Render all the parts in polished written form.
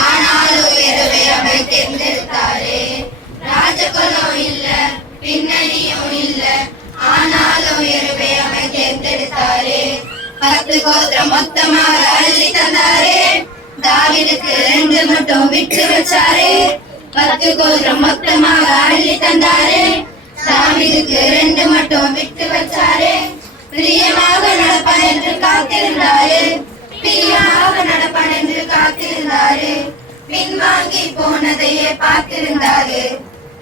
ஆனாலும் உயர்வை அவர் தேர்ந்தெடுத்தாரு. ராஜகுலம் இல்ல, பின்னணியும் இல்ல, ஆனாலும் உயர்வை அவர் தேர்ந்தெடுத்தாரு. 10 கோத்திரம் மொத்தமாக அள்ளி தந்தாரு. தாவீதுக்கு 2 மட்டும் விட்டு வச்சாரு. 10 கோத்திரம் மொத்தமாக அள்ளி தந்தாரு. தாவீதுக்கு 2 மட்டும் விட்டு வச்சாரு. பிரியமாக நடப்பான் என்று காத்திருந்தாரு. பிரியமாக நடப்பான் என்று காத்திருந்தாரு. பின்வாங்கி போனதையே பார்த்திருந்தாரு.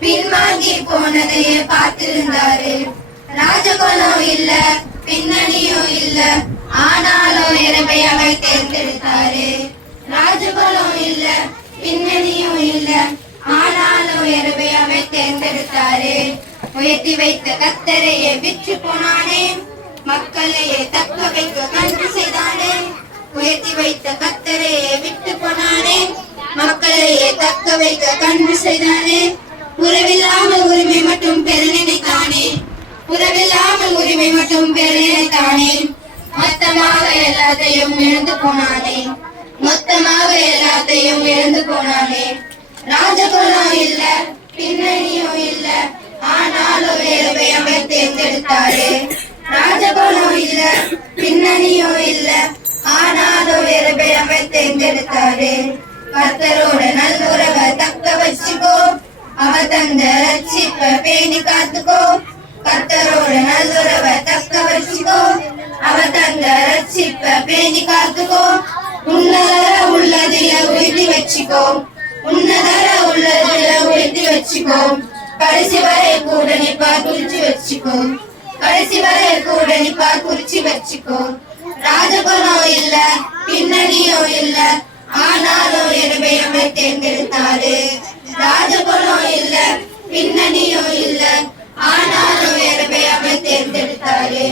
பின்வாங்கி போனதையே பார்த்திருந்தாரு. ராஜகுலம் இல்ல, பின்னணியும் இல்ல, ஆனாலும் இரவை அவர் தேர்ந்தெடுத்தாரு. ராஜகுலம் இல்ல, பின்னணியும் இல்ல, ஆனாலும் இரவை அவர் தேர்ந்தெடுத்தாரு. உயர்த்தி வைத்த கர்த்தரையே விற்று போனானே, மக்களையே தக்க வைக்க நன்றி செய்தானே. உயர்த்தி வைத்த கர்த்தரையே விட்டு போனானே, மக்களையே தக்க வைக்க கன்று செய்தானே. உறவில்லாமல் உரிமை மட்டும் பெற நினைத்தானே. உறவில்லாமல் உரிமை மட்டும் பெற நினைத்தானே. மொத்தமாக எல்லாத்தையும் இழந்து போனானே. மொத்தமாக எல்லாத்தையும் இழந்து போனானே. ராஜகுலம் இல்ல, பின்னணியும் இல்ல, ஆனாலும் இரவை அவர் தேர்ந்தெடுத்தாரு. ராஜகுலம் இல்ல, பின்னணியும் இல்ல, ஆனாலும் இரவை அவர் தேர்ந்தெடுத்தாரு. கர்த்தரோட நல்லுறவை தக்க வச்சுக்கோ. அவர் தந்த ரட்சிப்பை பேணி காத்துக்கோ. கர்த்தரோட நல்லுறவை தக்க வச்சுக்கோ. அவர் தந்த ரட்சிப்பை பேணி காத்துக்கோ. உன்னதர உள்ளதில உறுதி வச்சுக்கோ. உன்னதர உள்ளதில உறுதி வச்சுக்கோ. கடைசி வரை கூட நிப்பா குறிச்சு வச்சுக்கோ. கடைசி வரை கூட நிப்பா குறிச்சு வச்சுக்கோ. ராஜகுலம் இல்ல, பின்னணியும் இல்ல, ஆனாலும் இரவை அவர் தேர்ந்தெடுத்தாரு. ராஜகுலம் இல்ல, பின்னணியும் இல்ல, ஆனாலும் இரவை அவர் தேர்ந்தெடுத்தாரு.